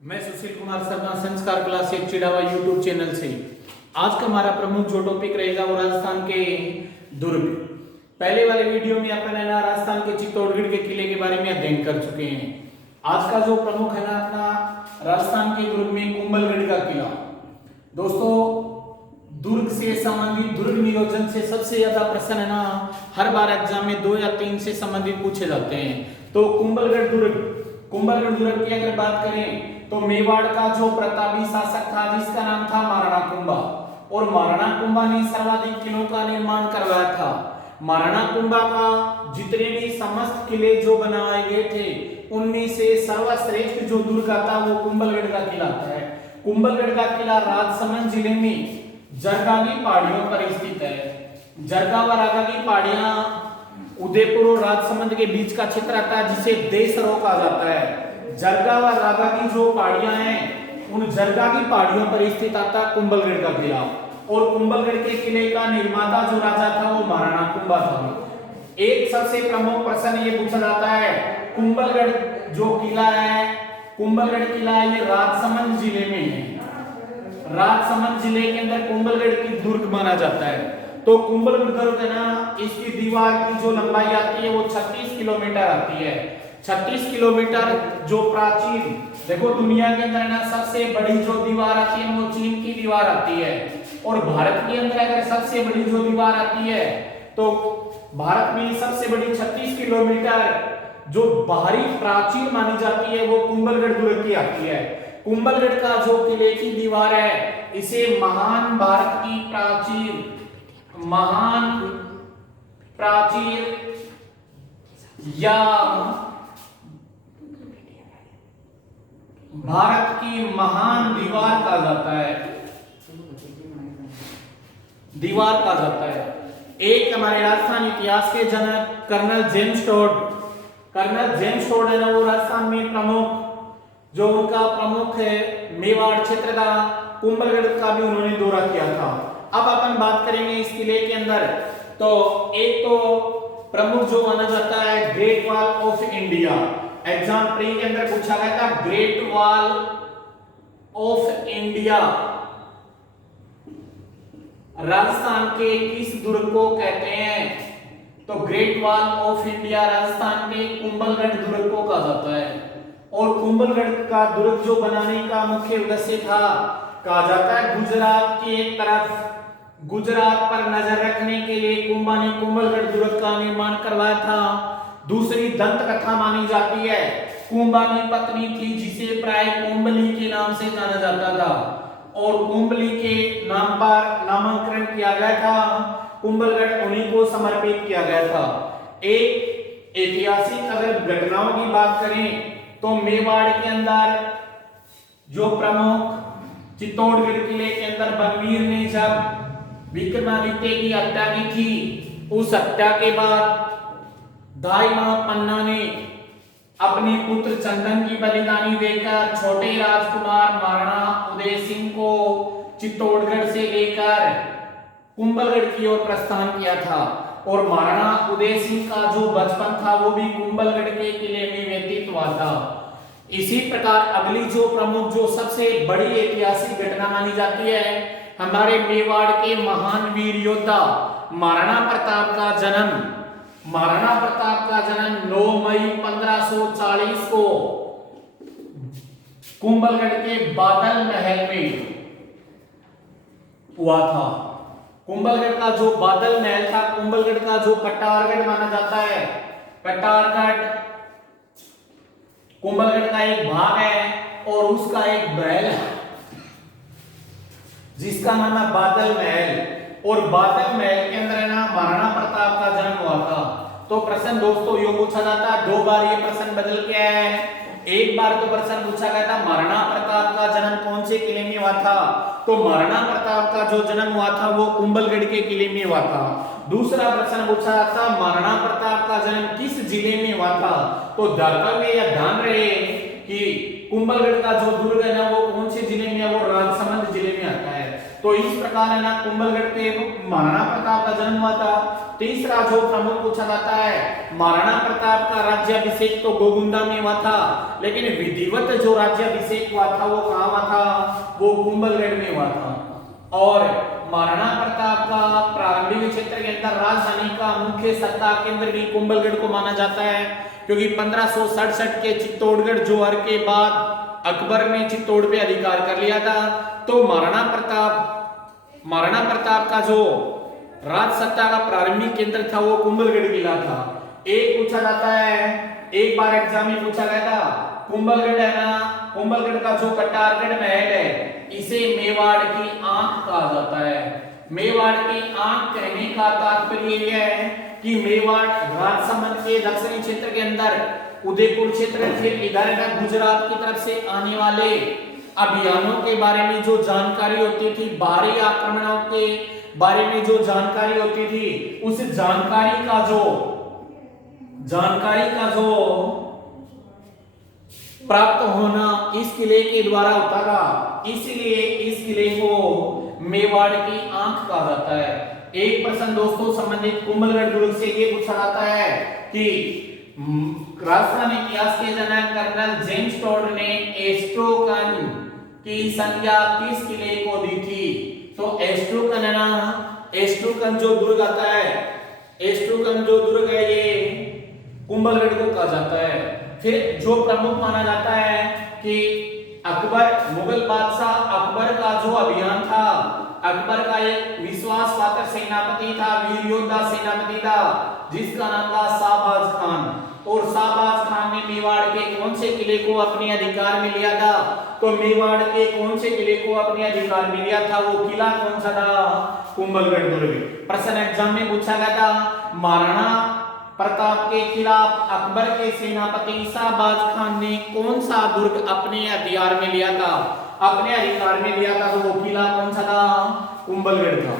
मैं सुशील कुमार शर्मा संस्कार क्लास एक चिड़ावा यूट्यूब चैनल से। आज का हमारा प्रमुख जो टॉपिक रहेगा वो राजस्थान के दुर्ग। पहले वाले वीडियो में अपन है ना राजस्थान के चित्तौड़गढ़ के किले के बारे में अध्ययन कर चुके हैं। आज का जो प्रमुख है ना अपना राजस्थान के दुर्ग में कुंभलगढ़ का किला। दोस्तों दुर्ग से संबंधित दुर्ग नियोजन से सबसे ज्यादा प्रश्न है ना हर बार एग्जाम में 2 या 3 से संबंधित पूछे जाते हैं। तो कुंभलगढ़ दुर्ग की अगर बात करें तो मेवाड़ का जो प्रतापी शासक था जिसका नाम था महाराणा कुंभा, और महाराणा कुंभा ने सर्वाधिक किलों का निर्माण करवाया था। महाराणा कुंभा का जितने भी समस्त किले जो बनाए गए थे उनमें से सर्वश्रेष्ठ जो दुर्ग था वो कुंभलगढ़ का किला है। कुंभलगढ़ का किला राजसमंद जिले में जरगा की पहाड़ियों पर स्थित है। जरगा व रागा की पहाड़ियां उदयपुर और राजसमंद के बीच का क्षेत्र आता है जिसे देशरो कहा जाता है। जरगा व रागा की जो पहाड़ियां हैं उन जरगा की पहाड़ियों पर स्थित आता है कुंभलगढ़ का किला। और कुंभलगढ़ के किले का निर्माता जो राजा था वो महाराणा कुंभा था। एक सबसे प्रमुख प्रश्न ये पूछा जाता है कुंभलगढ़ जो किला है, कुंभलगढ़ किला ये राजसमंद जिले में है। राजसमंद जिले के अंदर कुंभलगढ़ की दुर्ग माना जाता है। तो कुंभलगढ़ दुर्ग है ना इसकी दीवार की जो लंबाई आती है वो 36 किलोमीटर आती है। 36 किलोमीटर जो प्राचीन देखो दुनिया के अंदर ना सबसे बड़ी जो दीवार आती है वो चीन की दीवार आती है। और भारत के अंदर अगर सबसे बड़ी जो दीवार आती है तो भारत में सबसे बड़ी 36 किलोमीटर जो बाहरी प्राचीर मानी जाती है वो कुंभलगढ़ दुर्ग की आती है। कुंभलगढ़ का जो किले की दीवार है इसे महान भारत की प्राचीर या भारत की महान दीवार कहा जाता है। एक हमारे राजस्थान इतिहास के जनक कर्नल जेम्स टोड है ना वो राजस्थान में प्रमुख जो उनका प्रमुख है मेवाड़ क्षेत्र का कुंभलगढ़ का भी उन्होंने दौरा किया था। अब अपन बात करेंगे इस किले के अंदर तो एक तो प्रमुख जो माना जाता है great wall of India. Exam pre के अंदर पूछा गया था great wall of India Rajasthan के किस दुर्ग को कहते हैं? तो great wall of India Rajasthan के कुंभलगढ़ दुर्ग को कहा जाता है। और कुंभलगढ़ का दुर्ग जो बनाने का मुख्य उद्देश्य था कहा जाता है गुजरात के तरफ गुजरात पर नजर रखने के लिए कुंभा ने कुंभलगढ़ दुर्ग का निर्माण करवाया था। दूसरी दंत कथा मानी जाती है कुंभा की पत्नी थी जिसे प्राय कुंभली के नाम से जाना जाता था और कुंभली के नाम पर नामकरण किया गया था। कुंभलगढ़ उन्हीं को समर्पित किया गया था। एक ऐतिहासिक अगर घटनाओं की बात करें तो मेवाड़ के अंदर जो प्रमुख चित्तौड़गढ़ किले के अंदर बलवीर ने जब विक्रमादित्य की हत्या की थी उस हत्या के बाद दाई पन्ना ने अपने पुत्र चंदन की बलिदानी देकर छोटे राजकुमार महाराणा उदय सिंह को चित्तौड़गढ़ से लेकर कुंभलगढ़ की ओर प्रस्थान किया था। और महाराणा उदय सिंह का जो बचपन था वो भी कुंभलगढ़ के किले में व्यतीत हुआ था। इसी प्रकार अगली जो प्रमुख जो सबसे बड़ी ऐतिहासिक घटना मानी जाती है हमारे मेवाड़ के महान वीर योद्धा महाराणा प्रताप का जन्म 9 मई 1540 को कुंभलगढ़ के बादल महल में हुआ था। कुंभलगढ़ का जो बादल महल था कुंभलगढ़ का जो कटारगढ़ माना जाता है, कटारगढ़ कुंभलगढ़ का एक भाग है और उसका एक महल है जिसका नाम है बादल महल। और बादल महल के अंदर ना महाराणा प्रताप का जन्म हुआ था। तो प्रश्न दोस्तों यो पूछा जाता है 2 बार ये प्रश्न बदल के आया है। एक बार तो प्रश्न पूछा गया था महाराणा प्रताप का जन्म कौन से किले में हुआ था? तो महाराणा प्रताप का जो जन्म हुआ था वो कुंभलगढ़ के किले में हुआ था। दूसरा प्रश्न पूछा था महाराणा प्रताप का जन्म किस जिले में हुआ था? तो दार्तव्य या ध्यान रहे कि कुंभलगढ़ का जो दुर्ग है ना वो कौन से जिले में है? वो राजसमंद जिले में आता है। तो इस प्रकार है ना कुंभलगढ़ पे महाराणा प्रताप का जन्म हुआ था। तीसरा जो प्रमुख पूछा जाता है, महाराणा प्रताप का राज्याभिषेक तो गोगुंदा में हुआ था, लेकिन विधिवत जो राज्याभिषेक हुआ था वो कहाँ हुआ था, वो कुंभलगढ़ में हुआ था। और महाराणा प्रताप का प्रारंभिक क्षेत्र के अंदर राजधानी का मुख्य सत्ता केंद्र भी कुंभलगढ़ को माना जाता है, क्योंकि 1567 के चित्तौड़गढ़ जोहर के बाद अकबर ने चित्तौड़ पे अधिकार कर लिया था। तो महाराणा प्रताप का जो राज सत्ता का प्रारंभिक केंद्र था वो कुंभलगढ़ किला था। एक पूछा जाता है, एक बार एग्जाम में पूछा गया था, कुंभलगढ़ है ना, कुंभलगढ़ का जो कटारगढ़ महल है इसे मेवाड़ की आंख कहा जाता है। मेवाड़ की आंख कहने का तात्पर्य यह है कि मेवाड़ राजसमंद के दक्षिणी क्षेत्र के अंदर उदयपुर क्षेत्र से इधर गुजरात की तरफ से आने वाले अभियानों के बारे में जो जानकारी होती थी, बाहरी आक्रमणों के बारे में जो जानकारी होती थी, उस जानकारी का जो प्राप्त होना इस किले के द्वारा होता था, इसलिए इस किले को मेवाड़ की आंख कहा जाता है। एक प्रश्न दोस्तों संबंधित कुंभलगढ़ दुर्ग से ये पूछा जाता है कि राजस्थान इतिहास के जनक कर्नल जेम्स टॉड ने एस्ट्रोकन की संज्ञा किस किले को दी थी? तो एस्ट्रोकन जो दुर्ग आता है, एस्ट्रोकन जो दुर्ग है ये कुंभलगढ़ को कहा जाता है। फिर जो प्रमुख माना जाता है कि अकबर, मुगल बादशाह अकबर का जो अभियान था, अकबर का एक विश्वास पात्र सेनापति था, वीर योद्धा सेनापति था, जिसका नाम था शाहबाज खान। और शाहबाज खान ने मेवाड़ के कौन से किले को अपने अधिकार में लिया था? तो मेवाड़ के कौन से किले को अपने अधिकार में लिया था? वो किला कौन सा था? कुंभलगढ़ दुर्ग। प्रश्न एग्जाम में पूछा गया था, महाराणा प्रताप के खिलाफ अकबर के सेनापति शाहबाज खान ने कौन सा दुर्ग अपने अधिकार में लिया था? अपने अधिकार में लिया था, तो वो किला कौन सा था? कुंभलगढ़ था,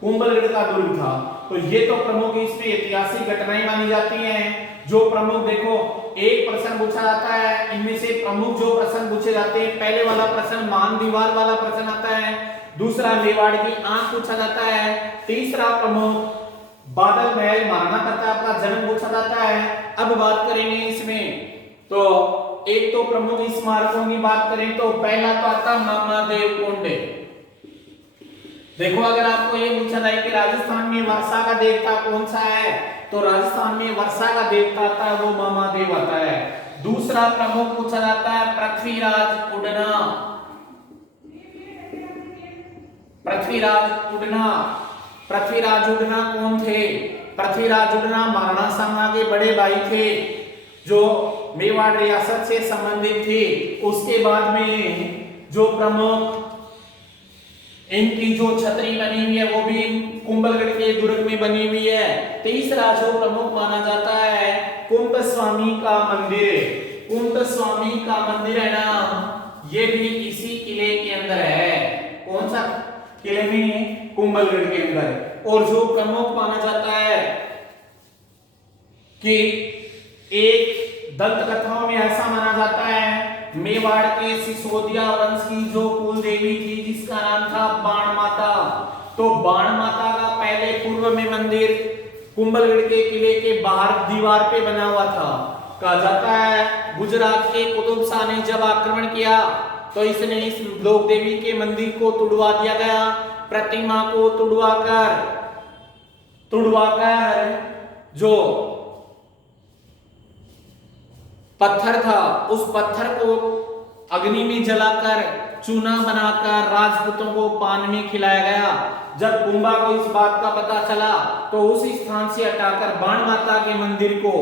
कुंभलगढ़ का दुर्ग था। तो ये तो प्रमुख इसमें ऐतिहासिक घटनाएं मानी जाती हैं। जो प्रमुख देखो, एक प्रश्न पूछा जाता है, इनमें से प्रमुख जो प्रश्न पूछे जाते हैं, पहले वाला प्रश्न मान दीवार वाला प्रश्न आता है, दूसरा मेवाड़ की आंख पूछा जाता है, तीसरा प्रमुख बादल महल महाराणा प्रताप का जन्म पूछा जाता है। अब बात करेंगे इसमें, तो एक तो प्रमुख स्मारकों की बात करें तो पहला तो आता मामादेव कुंड। देखो अगर आपको ये पूछा जाए कि राजस्थान में वर्षा का देवता कौन सा है, तो राजस्थान में वर्षा का देवता आता है वो मामादेव आता है। दूसरा प्रमुख पूछा जाता है पृथ्वीराज उड़ना। पृथ्वीराज उड़ना कौन थे? पृथ्वीराज उड़ना महाराणा सांगा के बड़े भाई थे, जो मेवाड़ रियासत से संबंधित थे। उसके बाद में जो प्रमुख इनकी जो छतरी बनी हुई है वो भी कुंभलगढ़ के दुर्ग में बनी हुई है। तीसरा जो प्रमुख माना जाता है कुंभस्वामी का मंदिर। कुंभस्वामी का मंदिर है ना, ये भी इसी किले के अंदर है। कौन सा किले में? कुंभलगढ़ के अंदर। और जो प्रमुख माना जाता है कि एक दंत कथाओं में ऐसा माना जाता है, मेवाड़ के सिसोदिया वंश की जो कुल देवी थी जिसका नाम था बाण माता, तो बाण माता का पहले पूर्व में मंदिर कुंभलगढ़ के किले के बाहर दीवार पे बना हुआ था। कहा जाता है गुजरात के कुतुब शाह ने जब आक्रमण किया तो इसने इस लोक देवी के मंदिर को तुड़वा दिया गया। प्रतिमा को तुड़वाकर जो पत्थर था उस पत्थर को अग्नि में जलाकर चूना बनाकर राजपूतों को पान में खिलाया गया। जब कुंभा को इस बात का पता चला तो उस स्थान से हटाकर बाण माता के मंदिर को,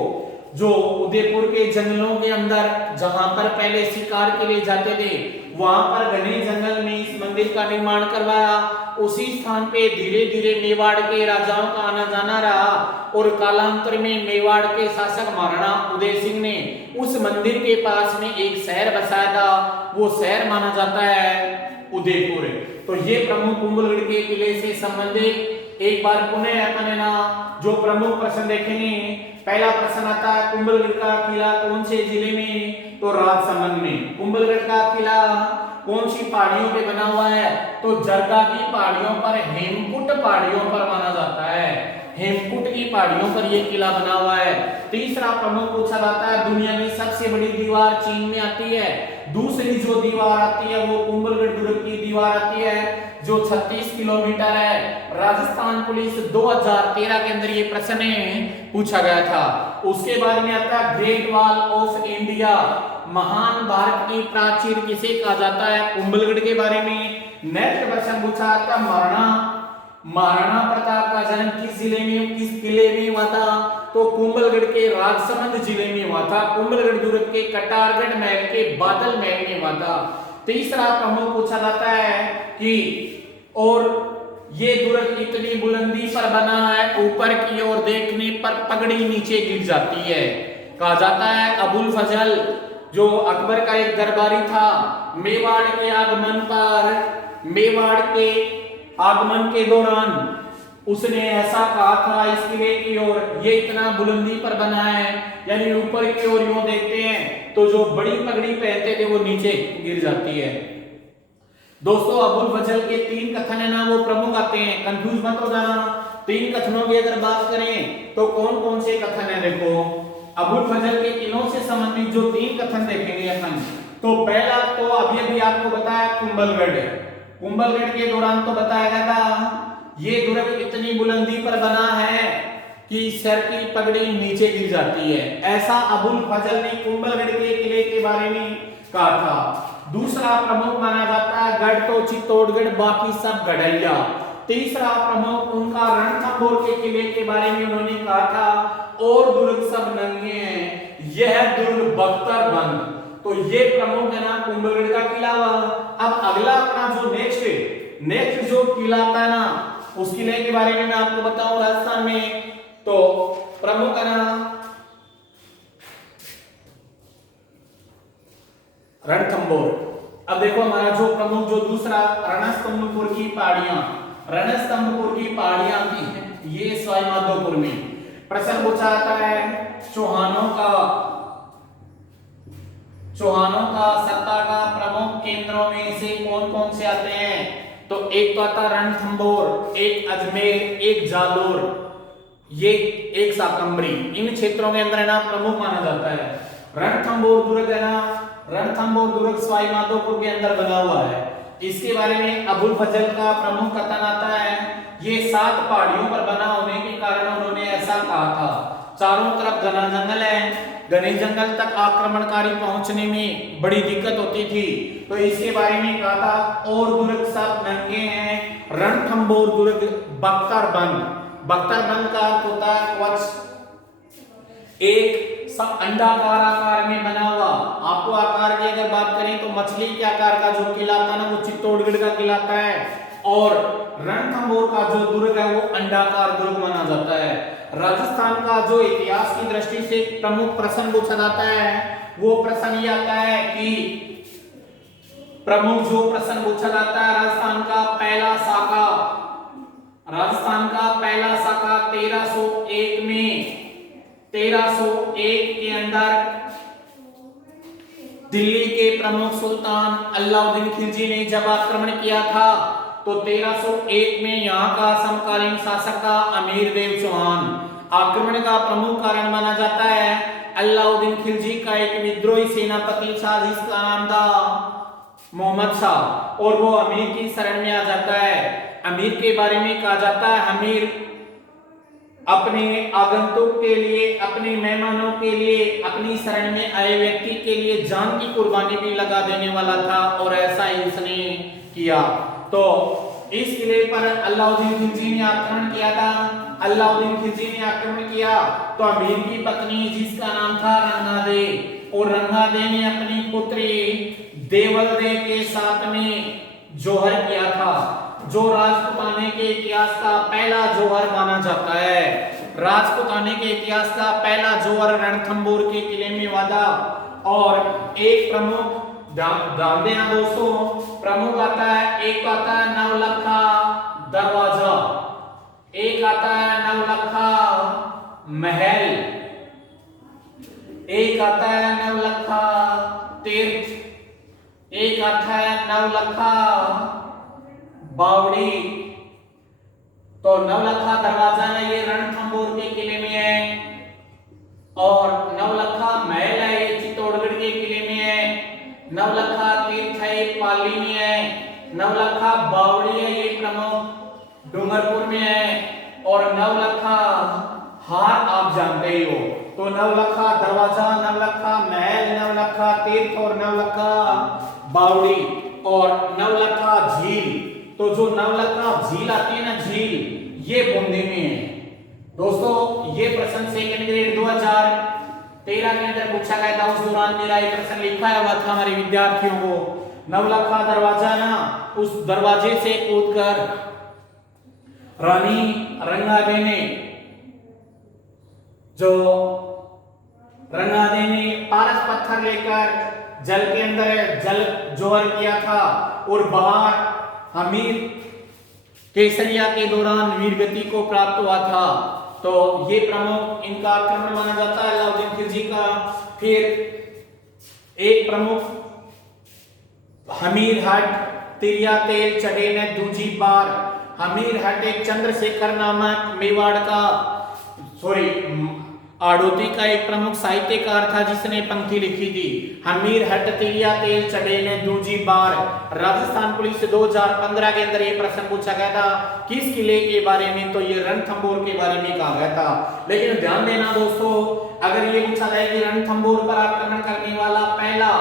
जो उदयपुर के जंगलों के अंदर जहां पर पहले शिकार के लिए जाते थे, वहां पर घने जंगल में इस मंदिर का निर्माण करवाया। उसी स्थान पे धीरे धीरे मेवाड़ के राजाओं का आना जाना रहा और कालांतर में मेवाड़ के शासक महाराणा उदय सिंह ने उस मंदिर के पास में एक शहर बसाया था। वो शहर माना जाता है उदयपुर। तो ये प्रमुख कुंभलगढ़ के किले से संबंधित एक बार पुनः अपन ना जो प्रमुख प्रश्न देखेंगे। पहला प्रश्न आता है कुंभलगढ़ का किला कौन से जिले में? तो राजसमंद में। कुंभलगढ़ का किला कौन सी पहाड़ियों पे बना हुआ है? तो जरगा की पहाड़ियों पर, हेमकुट पहाड़ियों पर माना जाता है। हेमकुट की पहाड़ियों पर यह किला बना हुआ है। तीसरा प्रमुख पूछा जाता है, दुनिया की सबसे बड़ी दीवार चीन में आती है। दूसरी जो दीवार आती है वो कुंभलगढ़ दुर्ग की दीवार आती है, जो 36 किलोमीटर है। राजस्थान पुलिस 2013 के अंदर ये प्रश्न पूछा गया था। उसके बाद में आता है ग्रेट वॉल ऑफ इंडिया, महान भारत की प्राचीर किसे कहा जाता है? कुंभलगढ़ के बारे में। नेक्स्ट प्रश्न पूछा जाता है, महाराणा प्रताप का जन्म किस जिले में, किस किले में हुआ था? तो कुंभलगढ़ के राजसमंद जिले में हुआ था। कुंभलगढ़ दुर्ग के कटारगढ़ महल के बादल महल में हुआ था। तीसरा प्रमुख पूछा जाता है कि और ये दुर्ग इतनी बुलंदी पर बना है, ऊपर की ओर देखने पर पगड़ी नीचे गिर जाती है। कहा जाता है अबुल फजल जो अकबर का एक दरबारी था, मेवाड़ के आगमन के दौरान उसने ऐसा कहा था इस किले की ओर, ये इतना बुलंदी पर बना है, यानी ऊपर की ओर यूं देखते हैं तो जो बड़ी पगड़ी पहनते थे वो नीचे गिर जाती है। दोस्तों अबुल फजल के 3 कथन है ना वो प्रमुख आते हैं, कंफ्यूज मत हो जाना। 3 कथनों की अगर बात करें तो कौन कौन से कथन है? देखो अबुल फजल के किलों से संबंधित जो 3 कथन देखेंगे अपन, तो पहला तो अभी आपको बताया कुंभलगढ़ के दौरान तो बताया गया था ये दुर्ग इतनी बुलंदी पर बना है कि सर की पगड़ी नीचे गिर जाती है, ऐसा अबुल फजल ने कुंभलगढ़ के किले के बारे में कहा था। दूसरा प्रमुख माना जाता है गढ़ तो चित्तौड़गढ़, बाकी सब गढ़ैया। तीसरा प्रमुख उनका रणथंभौर के किले के बारे में उन्होंने कहा था और दुर्ग सब नंगे हैं, यह दुर्ग बख्तरबंद। तो ये प्रमुख है ना कुंभलगढ़ का किला हुआ। अब अगला अपना जो नेक्स्ट जो किला था ना उस किले के बारे में मैं आपको बताऊं राजस्थान में, तो प्रमुख है ना रणथंभौर। अब देखो हमारा जो प्रमुख जो दूसरा रणस्तंभपुर की पहाड़ियां आती हैं ये सवाई माधोपुर में। प्रश्न पूछा जाता है चौहानों का सत्ता का प्रमुख केंद्रों में से कौन कौन से आते हैं? तो एक तो आता रणथंभौर, एक अजमेर, एक जालोर, ये एक शाकंभरी। इन क्षेत्रों के अंदर ना प्रमुख माना जाता है। रणथंभौर दुर्ग है ना, रणथंभौर दुर्ग सवाई माधोपुर के अंदर बना हुआ है। इसके बारे में अबुल फजल का प्रमुख कथन आता है, ये 7 पहाड़ियों पर बना होने के कारण उन्होंने ऐसा कहा था। चारों तरफ घना जंगल है, घने जंगल तक आक्रमणकारी पहुंचने में बड़ी दिक्कत होती थी, तो इसके बारे में कहा था और दुर्ग सब नंगे हैं। रणथंभौर दुर्ग बख्तरबंद का अर्थ होता है कवच, एक अंडाकार आकार में बना हुआ। आपको आकार की अगर बात करें तो मछली के आकार का जो किला था ना वो चित्तौड़गढ़ का किला था है, और रणथंभौर का जो दुर्ग है वो अंडाकार दुर्ग माना जाता है। राजस्थान का जो इतिहास की दृष्टि से प्रमुख प्रश्न पूछा जाता है वो प्रश्न ये आता है कि प्रमुख जो प्रश्न पूछा जाता है राजस्थान का पहला साका 1301 के अंदर दिल्ली के प्रमुख सुल्तान अलाउद्दीन खिलजी ने जब आक्रमण किया था तो 1301 में यहाँ का समकालीन शासक था अमीर देव चौहान। आक्रमण का प्रमुख कारण माना जाता है अलाउद्दीन खिलजी का एक विद्रोही सेनापति था जिसका नाम था मोहम्मद शाह, और वो अमीर की शरण में आ जाता है। अमीर के बारे में कहा जाता है अमीर अपने आगंतुक के लिए, अपने मेहमानों के लिए, अपनी शरण में आए व्यक्ति के लिए जान की कुर्बानी भी लगा देने वाला था, और ऐसा ही उसने किया। तो इस किले पर अलाउद्दीन खिलजी ने आक्रमण किया था। अलाउद्दीन खिलजी ने आक्रमण किया तो अमीर की पत्नी जिसका नाम था रंगादे, और रंगादे ने अपनी पुत्री देवलदे के साथ में जोहर किया था, जो राजपूताने के इतिहास का पहला जोहर माना जाता है। राजपूताने के इतिहास का पहला जोहर रणथंभौर के किले में हुआ था। और एक प्रमुख ध्यान देना दोस्तों, प्रमुख आता है, एक आता है नवलखा दरवाजा, एक आता है नवलखा महल, एक आता है नवलखा तीर्थ, एक आता है नवलखा बावड़ी। तो नवलखा दरवाजा ना ये रणथंभौर के किले में है, और नवलखा महल है ये चित्तौड़गढ़ के किले में है। नवलखा तीर्थ है ये पाली में है। नवलखा बावड़ी है ये प्रमुख डूंगरपुर में है। और नवलखा हार आप जानते ही हो। तो नवलखा दरवाजा, नवलखा महल, नवलखा तीर्थ और नवलखा बावड़ी और नवलखा झील। तो जो नवलखा झील आती है ना, झील, ये बूंदी में है। दोस्तों ये प्रश्न सेकंड ग्रेड 2013 के अंदर पूछा गया था। उस दौरान मेरा ये प्रश्न लिखा हुआ था हमारे विद्यार्थियों को। नवलखा दरवाजा ना, उस दरवाजे से कूदकर रानी रंगादे ने, जो रंगादे ने पारस पत्थर लेकर जल के अंदर जल जोहर किया था, और बाहर हमीर केसरिया के दौरान वीरगति को प्राप्त हुआ था। तो ये प्रमुख इनका आक्रमण माना जाता है अलाउद्दीन खिलजी का। फिर एक प्रमुख हमीर हट तिरिया तेल चढ़े ने दूजी बार। हमीर हट एक चंद्रशेखर नामक मेवाड़ का आड़ोती का एक प्रमुख साहित्यकार था जिसने पंक्ति लिखी थी, हमीर हट तिरिया तेल चढ़े ने दूजी बार। राजस्थान पुलिस से 2015 के अंदर ये प्रश्न पूछा गया था किस किले के बारे में, तो ये रणथंभौर के बारे में कहा गया था। लेकिन ध्यान देना दोस्तों, अगर ये पूछा जाए कि रणथंभौर पर आक्रमण करने वाला पहला,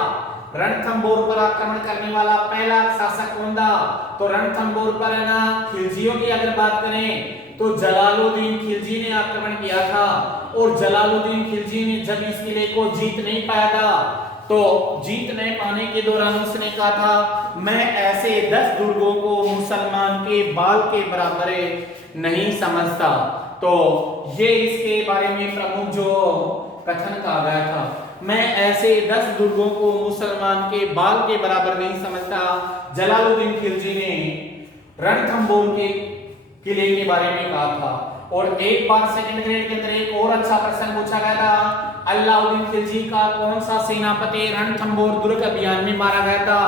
रणथंभौर पर आक्रमण करने वाला पहला शासक कौन था, तो रणथंभौर पर है ना खिलजियों की अगर बात करें तो जलालुद्दीन खिलजी ने आक्रमण किया था। और जलालुद्दीन खिलजी ने जब इस किले को जीत नहीं पाया था, तो जीत नहीं पाने के दौरान उसने कहा था मैं ऐसे 10 दुर्गों को मुसलमान के बाल के बराबर नहीं समझता। तो ये इसके बारे में प्रमुख जो कथन कहा गया था, मैं ऐसे 10 दुर्गों को मुसलमान के बाल के बराबर नहीं समझता। जलालुद्दीन खिलजी ने रणथंभौर के किले के बारे में कहा था। और एक बार सेकंड ग्रेड के अंदर एक और अच्छा प्रश्न पूछा गया था, अलाउद्दीन खिलजी का कौन सा सेनापति रणथंभौर दुर्ग अभियान में मारा गया था,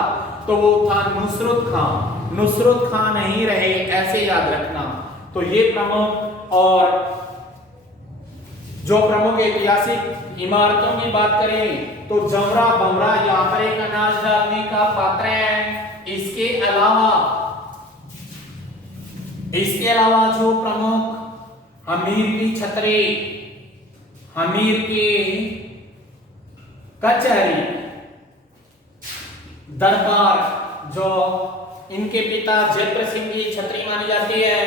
तो वो था नुसरत खान। नुसरत खान नहीं रहे, ऐसे याद रखना। तो ये प्रमुख, और जो प्रमुख ऐतिहासिक इमारतों की बात करें तो जमरा बमरा यहाँ पर एक अनाज डालने का पात्र है। इसके अलावा जो प्रमुख हमीर की छतरी, हमीर की कचहरी, दरबार, जो इनके पिता जयप्र सिंह की छतरी मानी जाती है,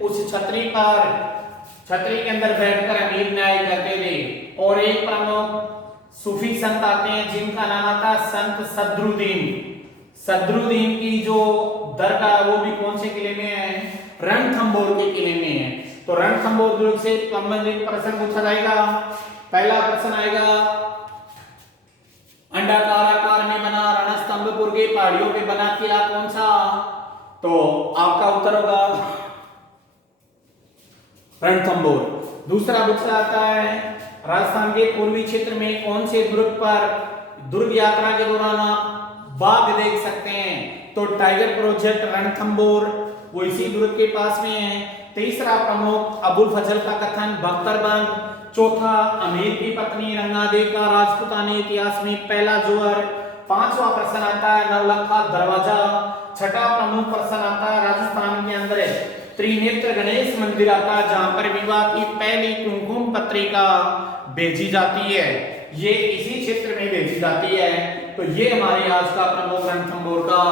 उस छतरी पर, छतरी के अंदर बैठकर अमीर न्याय करते थे। और एक प्रमुख सूफी संत आते हैं जिनका नाम आता संत सदरुद्दीन। सदरुद्दीन की जो दरगाह वो भी कौन से किले में है, रणथंभौर के किले में है। तो रणथंभौर दुर्ग से संबंधित प्रश्न पूछा जाएगा। पहला प्रश्न आएगा, अंडाकार आकार में बना रणस्तंभपुर के पहाड़ियों पे बना किला कौन सा, तो आपका उत्तर होगा रणथंभौर। दूसरा पूछा जाता है, राजस्थान के पूर्वी क्षेत्र में कौन से दुर्ग पर दुर्ग यात्रा के दौरान आप बाघ देख सकते हैं, तो टाइगर प्रोजेक्ट रणथंभौर वो इसी दुर्ग के पास में है। तीसरा प्रमुख अबुल फजल का कथन बख्तरबंद। चौथा अमीर की पत्नी रंगादे का राजपूतानी इतिहास में पहला जोहर। पांचवा प्रश्न आता है नवलखा दरवाजा। छठा प्रमुख प्रश्न आता है राजस्थान के अंदर त्रिनेत्र गणेश मंदिर आता है जहां पर विवाह की पहली कुमकुम पत्रिका भेजी जाती है, ये इसी क्षेत्र में भेजी जाती है। तो ये हमारे आज का प्रमुख रणथंभौर का